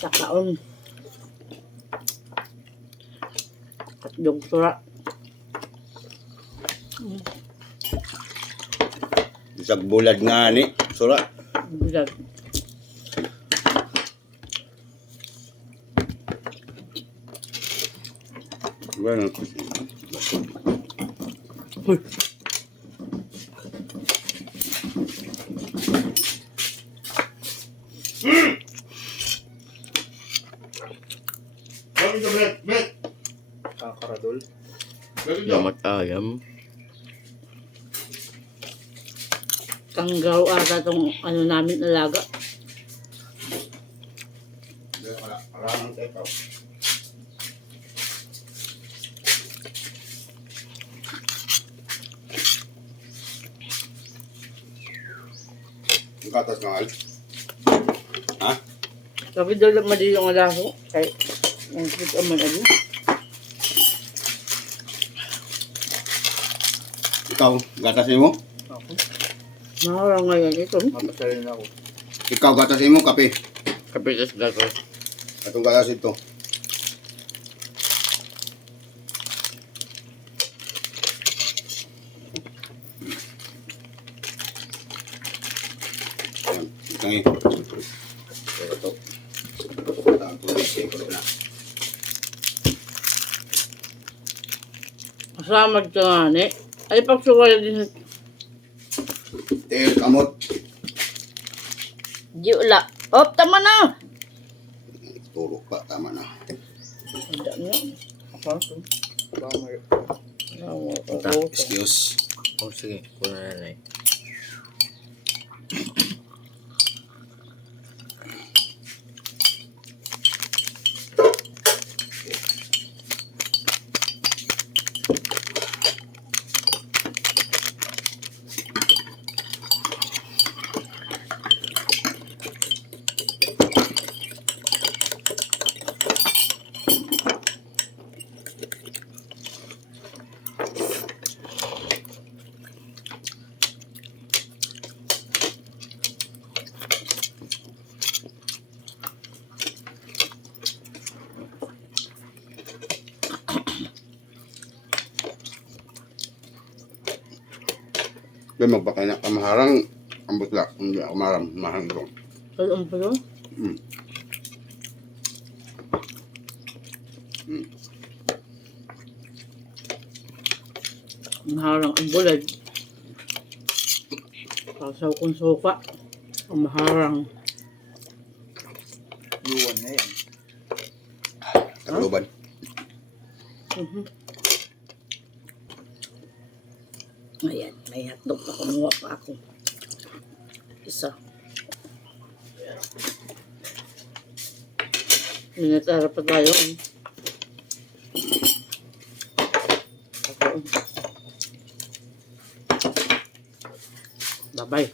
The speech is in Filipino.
Sakaon. Katlong sura. Isag bulad nga ni. Sura. Bulag. Bueno. Uy. Kakaradol. Yamat ayam. Tanggaw ata tong ano namin alaga. Maraming tekaw. Ang gatas nga ay. Ha? Sabi daw lang mali yung alaso. Kaya ang sweet aman ano. Ikaw, gatasin mo? Ako. Maharang ngayon ito. Mapasalin ako. Ikaw, gatasin mo, kape. Kapitas gatas. Atong gatas ito. Ayan, itangi. Pero ito. Ang tubig, sikulo na. Kasamad ka nga ni. Ay pagsuwala din. Tel, kamot. Di ula. Oh, tama na. Turo pa, tama na. Hindi na. Apa ito? Bamay. Excuse. Oh, sige. Kuna na eh. Kaya magpakain ka maharang ang butla. Hindi ako maharang doon. Kalong pa yun? Mm. Mm. Maharang ang bulag. Kasaw kong suka. Ang maharang. Yuwan na yan. Tagloban. Ayan, may hotdog na kumuha pa ako. Isa. Minatara pa tayo. Bye-bye.